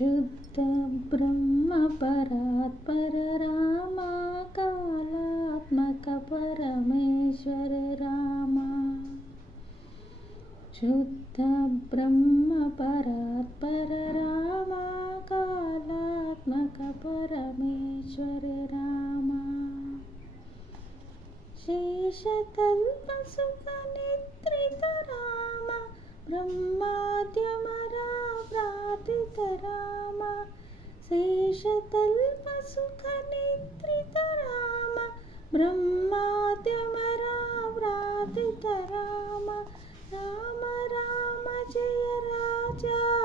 शुद्ध ब्रह्म परात्पर रामा कालात्मक परमेश्वर रामा। शुद्ध ब्रह्म परात्पर रामा कालात्मक परमेश्वर रामा। शेषतल्प सुख निद्रित रामा ब्रह्माद्यमराव्रातित रामा। शेषतल्प सुख निद्रित रामा ब्रह्माद्यमराव्रातित रामा। राम राम जय राजा